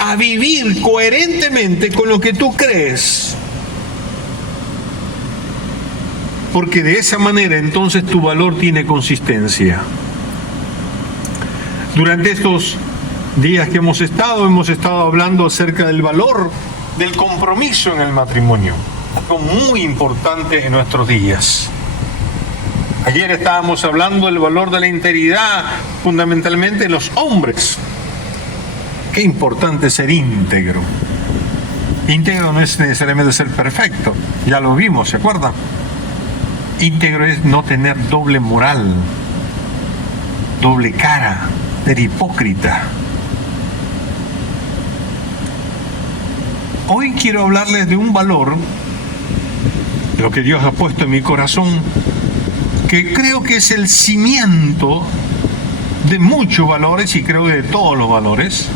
a vivir coherentemente con lo que tú crees. Porque de esa manera entonces tu valor tiene consistencia. Durante estos días que hemos estado hablando acerca del valor del compromiso en el matrimonio, algo muy importante en nuestros días. Ayer estábamos hablando del valor de la integridad, fundamentalmente en los hombres. Qué importante ser íntegro. Íntegro no es necesariamente ser perfecto, ya lo vimos, ¿se acuerdan? Íntegro es no tener doble moral, doble cara, ser hipócrita. Hoy quiero hablarles de un valor, lo que Dios ha puesto en mi corazón, que creo que es el cimiento de muchos valores y creo que de todos los valores,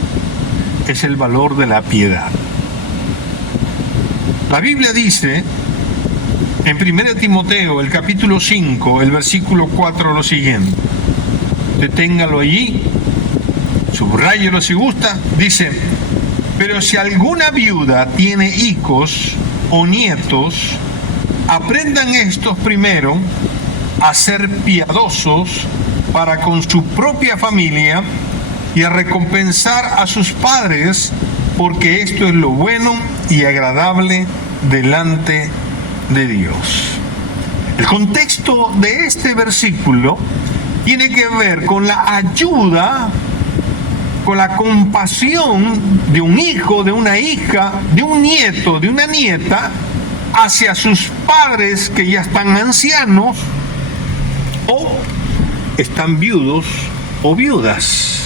es el valor de la piedad. La Biblia dice en 1 Timoteo, el capítulo 5, el versículo 4, lo siguiente. Deténgalo allí, subráyelo si gusta. Dice: pero si alguna viuda tiene hijos o nietos, aprendan estos primero a ser piadosos para con su propia familia y a recompensar a sus padres, porque esto es lo bueno y agradable delante de Dios. El contexto de este versículo tiene que ver con la ayuda, con la compasión de un hijo, de una hija, de un nieto, de una nieta, hacia sus padres que ya están ancianos o están viudos o viudas.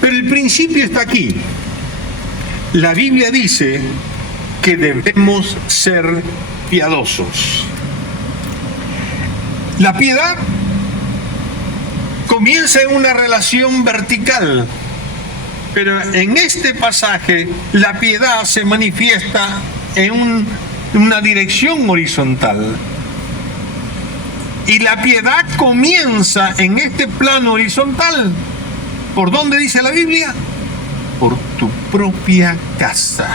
Pero el principio está aquí. La Biblia dice que debemos ser piadosos. La piedad comienza en una relación vertical, pero en este pasaje la piedad se manifiesta en una dirección horizontal. Y la piedad comienza en este plano horizontal. ¿Por dónde dice la Biblia? Por tu propia casa.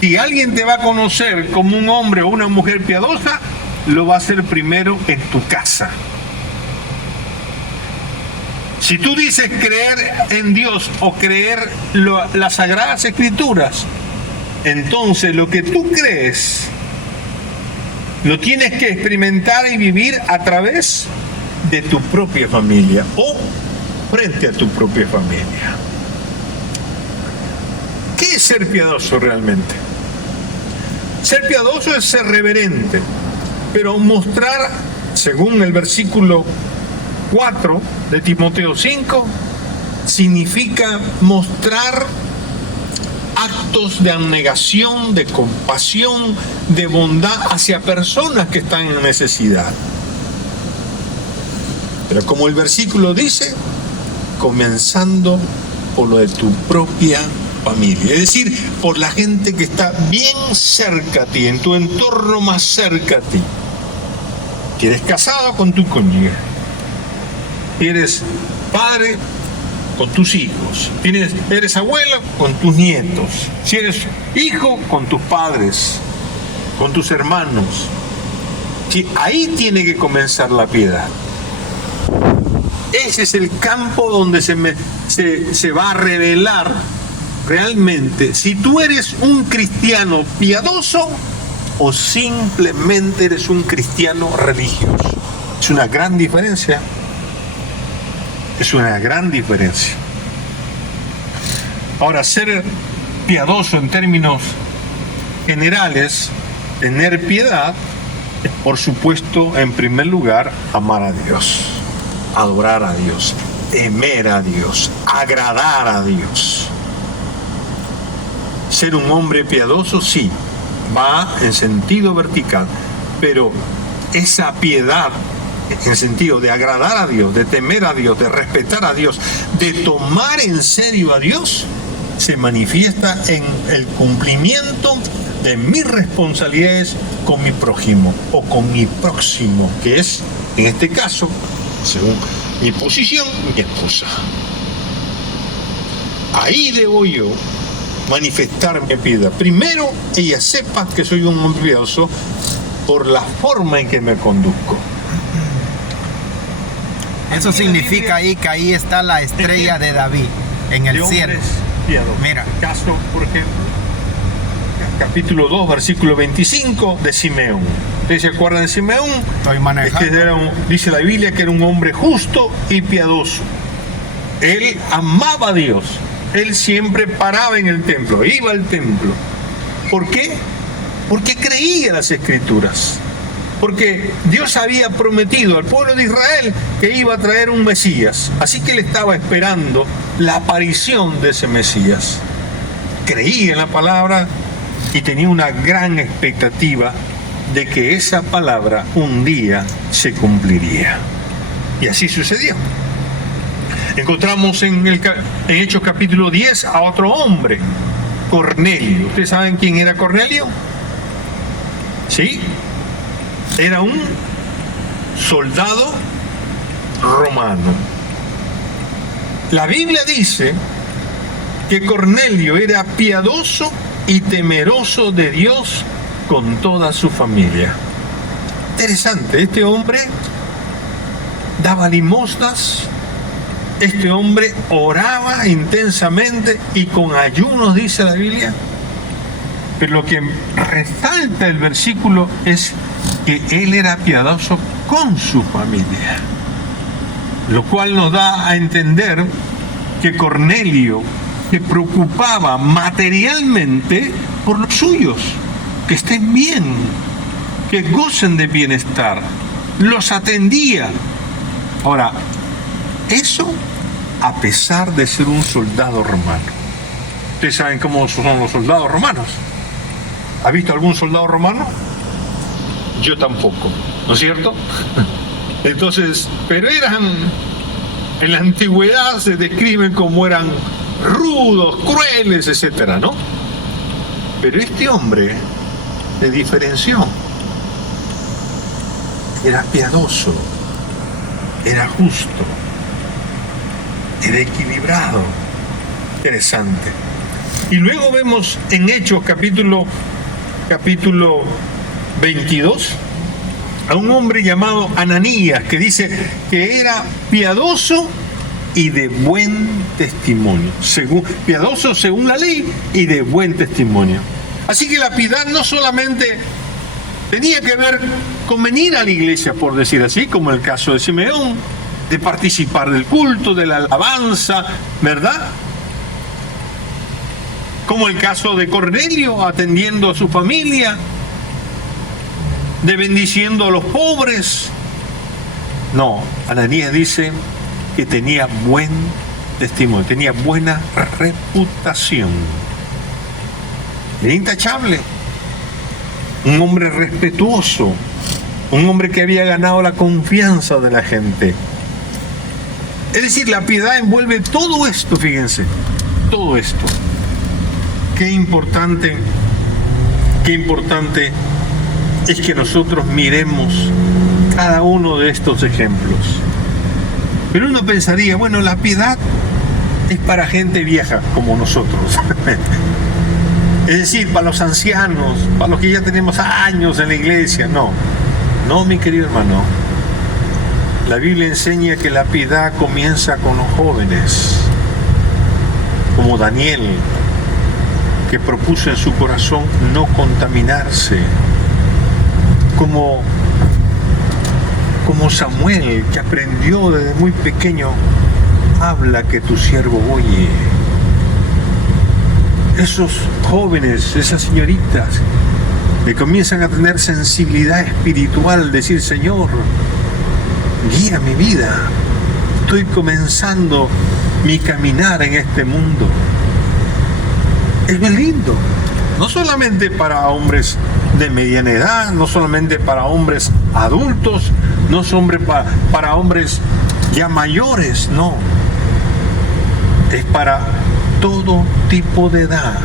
Si alguien te va a conocer como un hombre o una mujer piadosa, lo va a hacer primero en tu casa. Si tú dices creer en Dios o creer las Sagradas Escrituras, entonces lo que tú crees lo tienes que experimentar y vivir a través de tu propia familia o frente a tu propia familia. ¿Qué es ser piadoso realmente? Ser piadoso es ser reverente, pero mostrar, según el versículo 4 de Timoteo 5, significa mostrar actos de abnegación, de compasión, de bondad hacia personas que están en necesidad. Pero como el versículo dice, comenzando por lo de tu propia familia, es decir, por la gente que está bien cerca a ti, en tu entorno más cerca a ti. Si eres casado, con tu cónyuge. Si eres padre, con tus hijos. Si eres abuelo, con tus nietos. Si eres hijo, con tus padres, con tus hermanos. Ahí tiene que comenzar la piedad. Ese es el campo donde se va a revelar realmente si tú eres un cristiano piadoso o simplemente eres un cristiano religioso. Es una gran diferencia. Es una gran diferencia. Ahora, ser piadoso en términos generales, tener piedad, es por supuesto, en primer lugar, amar a Dios, adorar a Dios, temer a Dios, agradar a Dios. Ser un hombre piadoso, sí, va en sentido vertical, pero esa piedad en el sentido de agradar a Dios, de temer a Dios, de respetar a Dios, de tomar en serio a Dios, se manifiesta en el cumplimiento de mis responsabilidades con mi prójimo o con mi próximo, que es, en este caso, según mi posición, mi esposa. Ahí debo yo manifestar mi piedad. Primero, ella sepa que soy un hombre piadoso por la forma en que me conduzco. Eso significa ahí que ahí está la estrella de David en el cielo. Mira. Caso, por ejemplo, capítulo 2, versículo 25 de Simeón. ¿Ustedes se acuerdan de Simeón? Estoy manejando. Dice la Biblia que era un hombre justo y piadoso. Él amaba a Dios. Él siempre paraba en el templo, iba al templo. ¿Por qué? Porque creía en las Escrituras. Porque Dios había prometido al pueblo de Israel que iba a traer un Mesías. Así que él estaba esperando la aparición de ese Mesías. Creía en la palabra y tenía una gran expectativa de que esa palabra un día se cumpliría. Y así sucedió. Encontramos en Hechos capítulo 10 a otro hombre, Cornelio. ¿Ustedes saben quién era Cornelio? ¿Sí? Era un soldado romano. La Biblia dice que Cornelio era piadoso y temeroso de Dios con toda su familia. Interesante, este hombre daba limosnas, este hombre oraba intensamente y con ayunos, dice la Biblia. Pero lo que resalta el versículo es que él era piadoso con su familia, lo cual nos da a entender que Cornelio se preocupaba materialmente por los suyos, que estén bien, que gocen de bienestar, los atendía. Ahora, eso a pesar de ser un soldado romano. Ustedes saben cómo son los soldados romanos. ¿Ha visto algún soldado romano? Yo tampoco, ¿no es cierto? Entonces, pero en la antigüedad se describen como eran rudos, crueles, etcétera, ¿no? Pero este hombre se diferenció. Era piadoso, era justo, era equilibrado. Interesante. Y luego vemos en Hechos capítulo 22 a un hombre llamado Ananías, que dice que era piadoso y de buen testimonio, piadoso según la ley y de buen testimonio. Así que la piedad no solamente tenía que ver con venir a la iglesia, por decir así, como el caso de Simeón, de participar del culto, de la alabanza, ¿verdad? Como el caso de Cornelio, atendiendo a su familia, de bendiciendo a los pobres. No, Ananías dice que tenía buen testimonio, tenía buena reputación. Era intachable, un hombre respetuoso, un hombre que había ganado la confianza de la gente. Es decir, la piedad envuelve todo esto, fíjense, todo esto. Qué importante es que nosotros miremos cada uno de estos ejemplos. Pero uno pensaría, bueno, la piedad es para gente vieja como nosotros. Es decir, para los ancianos, para los que ya tenemos años en la iglesia. No, mi querido hermano. La Biblia enseña que la piedad comienza con los jóvenes, como Daniel, que propuso en su corazón no contaminarse, como Samuel, que aprendió desde muy pequeño, habla que tu siervo oye. Esos jóvenes, esas señoritas, que comienzan a tener sensibilidad espiritual, decir, Señor, guía mi vida, estoy comenzando mi caminar en este mundo. Es muy lindo, no solamente para hombres de mediana edad, no solamente para hombres adultos, no solamente para hombres ya mayores, no. Es para todo tipo de edad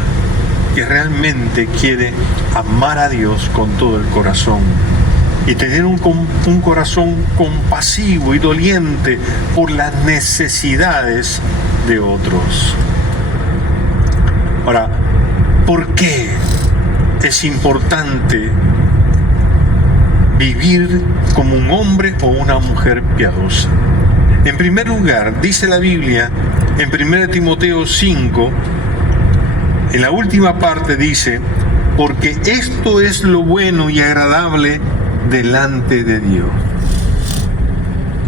que realmente quiere amar a Dios con todo el corazón y tener un corazón compasivo y doliente por las necesidades de otros. Ahora, ¿por qué es importante vivir como un hombre o una mujer piadosa? En primer lugar, dice la Biblia en 1 Timoteo 5, en la última parte dice: porque esto es lo bueno y agradable delante de Dios.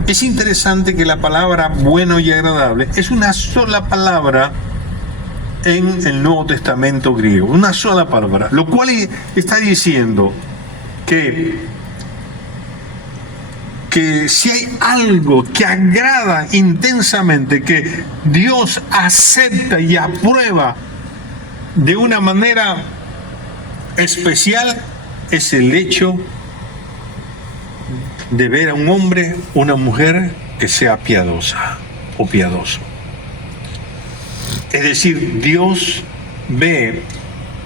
Es interesante que la palabra bueno y agradable es una sola palabra en el Nuevo Testamento griego, una sola palabra, lo cual está diciendo que si hay algo que agrada intensamente, que Dios acepta y aprueba de una manera especial, es el hecho de ver a un hombre o una mujer que sea piadosa o piadoso. Es decir, Dios ve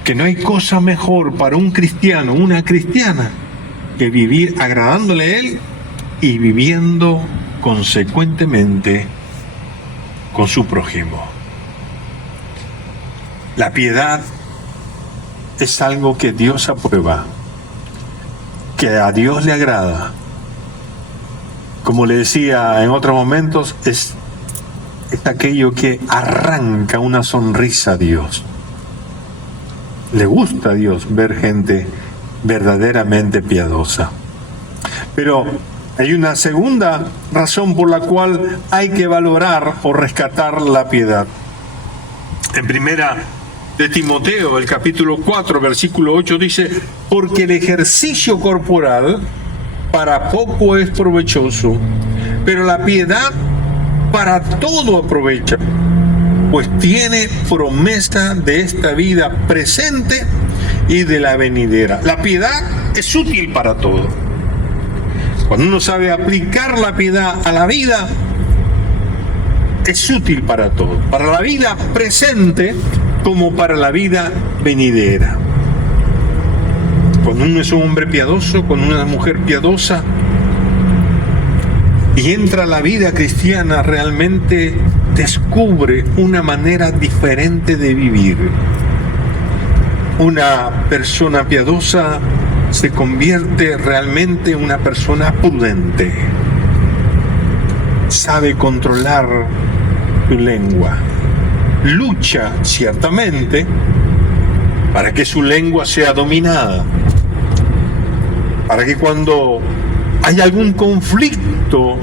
que no hay cosa mejor para un cristiano o una cristiana que vivir agradándole a Él y viviendo consecuentemente con su prójimo. La piedad es algo que Dios aprueba, que a Dios le agrada. Como le decía en otros momentos, es aquello que arranca una sonrisa a Dios. Le gusta a Dios ver gente verdaderamente piadosa. Pero hay una segunda razón por la cual hay que valorar o rescatar la piedad. En primera de Timoteo, el capítulo 4, versículo 8 dice: porque el ejercicio corporal para poco es provechoso, pero la piedad para todo aprovecha, pues tiene promesa de esta vida presente y de la venidera. La piedad es útil para todo. Cuando uno sabe aplicar la piedad a la vida, es útil para todo, para la vida presente como para la vida venidera. Cuando uno es un hombre piadoso, cuando una mujer piadosa y entra a la vida cristiana, realmente descubre una manera diferente de vivir. Una persona piadosa se convierte realmente en una persona prudente. Sabe controlar su lengua. Lucha ciertamente para que su lengua sea dominada, para que cuando hay algún conflicto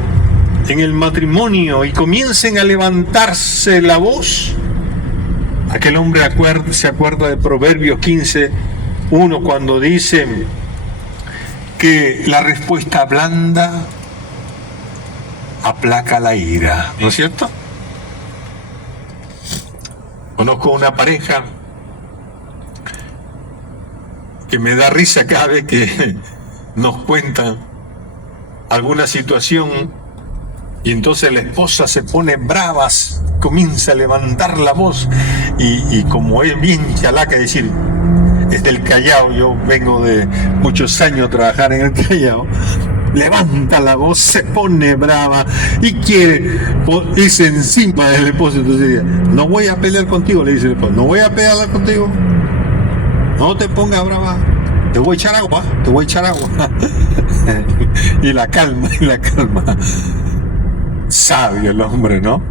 en el matrimonio y comiencen a levantarse la voz, aquel hombre se acuerda de Proverbios 15:1, cuando dice que la respuesta blanda aplaca la ira, ¿no es cierto? Conozco una pareja que me da risa cada vez que nos cuentan alguna situación y entonces la esposa se pone brava, comienza a levantar la voz y como es bien chalaca, es decir, es del Callao, yo vengo de muchos años a trabajar en el Callao, levanta la voz, se pone brava y quiere irse encima del esposo. Entonces dice: no voy a pelear contigo, le dice el esposo, no voy a pelear contigo, no te pongas brava, te voy a echar agua, y la calma. Sabio el hombre, ¿no?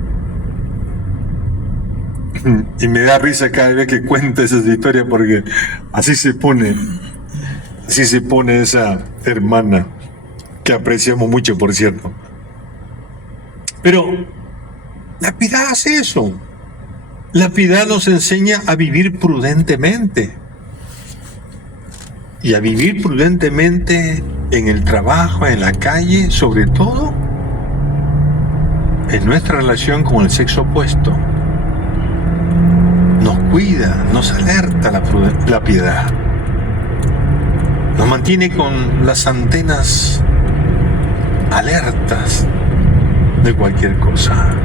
Y me da risa cada vez que cuenta esas historias, porque así se pone esa hermana, que apreciamos mucho, por cierto. Pero la piedad hace eso. La piedad nos enseña a vivir prudentemente. Y a vivir prudentemente en el trabajo, en la calle, sobre todo en nuestra relación con el sexo opuesto. Nos cuida, nos alerta la piedad. Nos mantiene con las antenas alertas de cualquier cosa.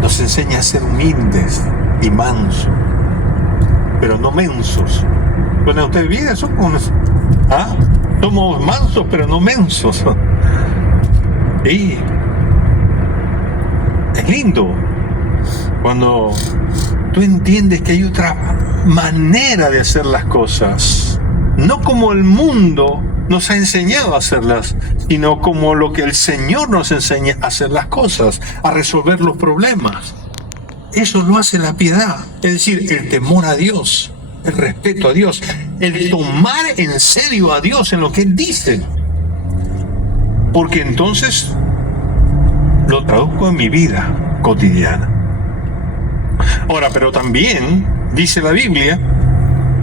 Nos enseña a ser humildes y mansos, pero no mensos. Cuando ustedes vienen son unos Somos mansos, pero no mensos. Y es lindo cuando tú entiendes que hay otra manera de hacer las cosas, no como el mundo nos ha enseñado a hacerlas, sino como lo que el Señor nos enseña a hacer las cosas, a resolver los problemas. Eso lo hace la piedad, es decir, el temor a Dios, el respeto a Dios, el tomar en serio a Dios en lo que Él dice. Porque entonces lo traduzco en mi vida cotidiana. Ahora, pero también dice la Biblia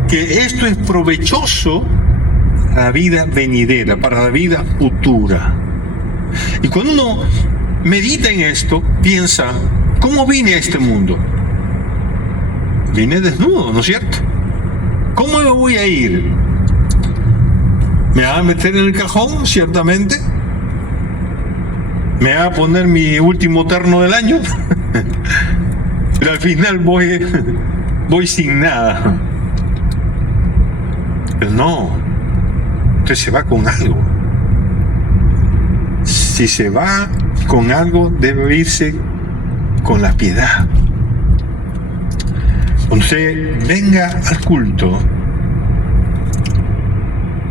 que esto es provechoso para la vida venidera, para la vida futura. Y cuando uno medita en esto, piensa, ¿cómo vine a este mundo? Vine desnudo, ¿no es cierto? ¿Cómo me voy a ir? ¿Me va a meter en el cajón, ciertamente? ¿Me va a poner mi último terno del año? Pero al final voy sin nada. Pero no, usted se va con algo. Si se va con algo, debe irse con la piedad. Cuando usted venga al culto,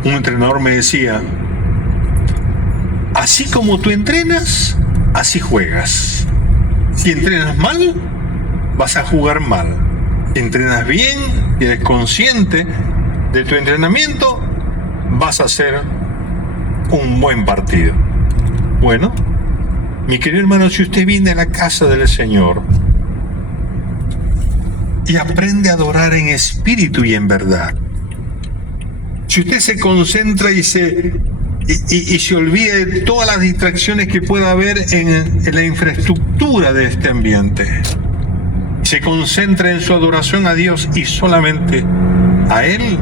un entrenador me decía, así como tú entrenas, así juegas. Si entrenas mal, vas a jugar mal. Si entrenas bien y eres consciente de tu entrenamiento, vas a hacer un buen partido. Bueno, mi querido hermano, si usted viene a la casa del Señor y aprende a adorar en espíritu y en verdad, si usted se concentra y se olvida de todas las distracciones que pueda haber en la infraestructura de este ambiente, se concentra en su adoración a Dios y solamente a Él,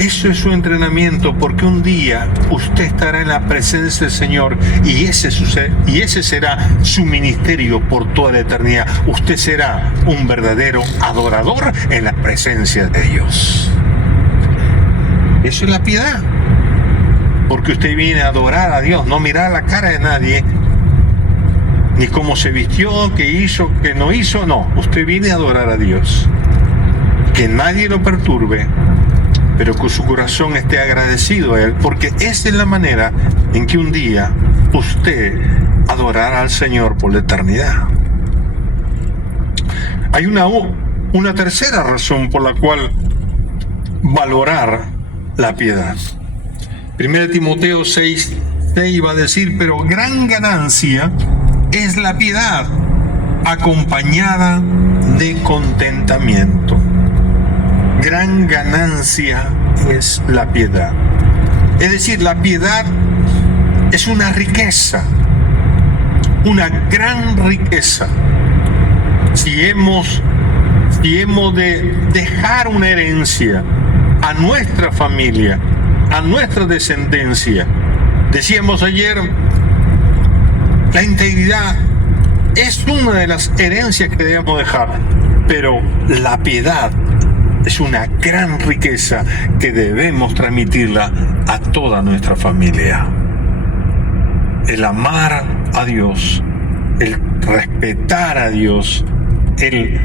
eso es su entrenamiento, porque un día usted estará en la presencia del Señor y ese será su ministerio por toda la eternidad. Usted será un verdadero adorador en la presencia de Dios. Eso es la piedad, porque usted viene a adorar a Dios, no mirar la cara de nadie, ni cómo se vistió, qué hizo, qué no hizo. No, usted viene a adorar a Dios, que nadie lo perturbe, pero que su corazón esté agradecido a Él, porque esa es la manera en que un día usted adorará al Señor por la eternidad. Hay una tercera razón por la cual valorar la piedad. 1 Timoteo 6:6 va a decir, pero gran ganancia es la piedad acompañada de contentamiento. Gran ganancia es la piedad. Es decir, la piedad es una riqueza, una gran riqueza. Si hemos de dejar una herencia a nuestra familia, a nuestra descendencia. Decíamos ayer, la integridad es una de las herencias que debemos dejar, pero la piedad es una gran riqueza que debemos transmitirla a toda nuestra familia. El amar a Dios, el respetar a Dios, el